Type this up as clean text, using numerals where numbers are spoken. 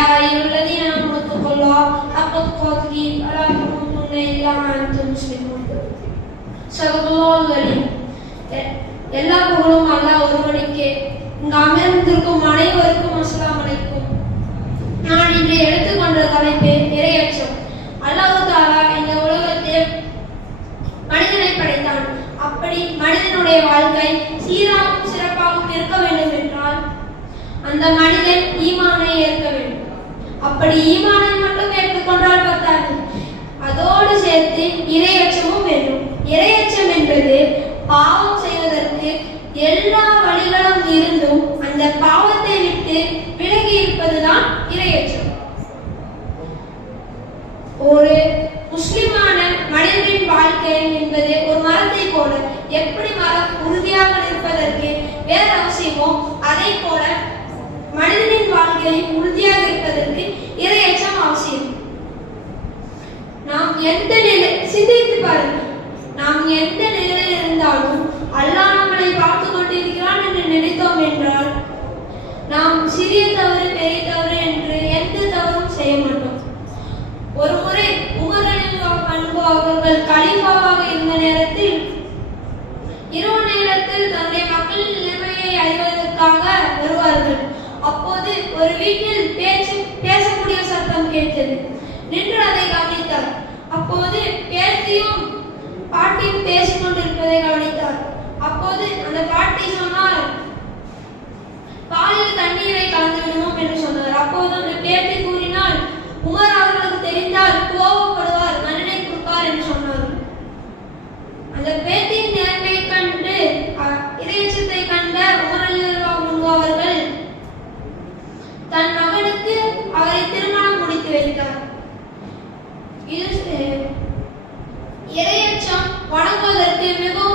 يا أيها الذين آمنوا اتقوا الله حق تقاته ولا تموتن إلا وأنتم مسلمون. சகோதரர்கள் எல்லா புகழும் அல்லாஹ் ஒருவனுக்கே. இங்கு அமர்ந்திருக்கும் அனைவருக்கும் அஸ்ஸலாமு அலைக்கும். நான் இன்று எடுத்துக்கொண்ட தலைப்பு இறையச்சம். அல்லாஹ் தஆலா இந்த உலகத்தில் மனிதனை படைத்தான். அப்படி மனிதனுடைய வாழ்க்கை சீராகவும் சிறப்பாகவும் இருக்க வேண்டும் என்றால் அந்த மனிதன் ஈமானை ஏற்க வேண்டும். அப்படி ஈமானை மட்டும் ஏற்றுக்கொண்டால் பத்தாது, அதோடு சேர்த்து இறையச்சமும் வேண்டும். இறையச்சம் என்பது பாவம் செய்வதற்கு எல்லா வழிகளும் இருந்தும் அந்த பாவத்தை விட்டு விலகி இருப்பதுதான் இறையச்சம். ஒரு முஸ்லிமான மனிதனின் வாழ்க்கை என்பது ஒரு மரத்தை போல. எப்படி மரம் உறுதியாக நிற்பதற்கு வேற அவசியமோ அதை போல மனிதனின் வாழ்க்கை உறுதியாக இருப்பதற்கு இறையச்சம் அவசியம். நாம் எந்த நிலை சிந்தித்து பாருங்கள். நாம் எந்த நிலையில் இருந்தாலும் அல்லாஹ் நம்மளை பார்த்து கொண்டிருக்கிறான் என்று நினைத்தோம் என்றால் நாம் சிறிய தவறு பெரிய தவறு என்று எந்த தவறும் செய்ய மாட்டோம். ஒரு முறை உமர் ரலியல்லாஹு அவர்கள் கலீஃபாவாக இருந்த நேரத்தில் இரவு நேரத்தில் தன்னுடைய மக்களின் நிலைமையை அறிவதற்காக வருவார்கள். அப்போது ஒரு வீட்டில் பேசக்கூடிய சத்தம் கேட்டது. நின்று அதை கவனித்தார். அப்போது பேத்தியும் பாட்டியும் பேசிக் கொண்டிருப்பதை கவனித்தார். அப்போது அந்த பாட்டி சொன்னார், பாலில் தண்ணீரை கலந்து விடுவோம் என்று சொன்னார். அப்போது அந்த பேத்தி கூறினால், உமர் அவர்களுக்கு தெரிந்தால் கோபப்படுவார், தண்டனை கொடுப்பார் என்று சொன்னார். அந்த பேத்தியின் நிலைமை கண்டு இறையச்சத்தை கண்ட உமர் ரலியல்லாஹு அவர்கள் தன் மகனுக்கு அவரை திருமணம் முடித்து வைத்தார். இறையச்சம் வணங்குவதற்கு மிகவும்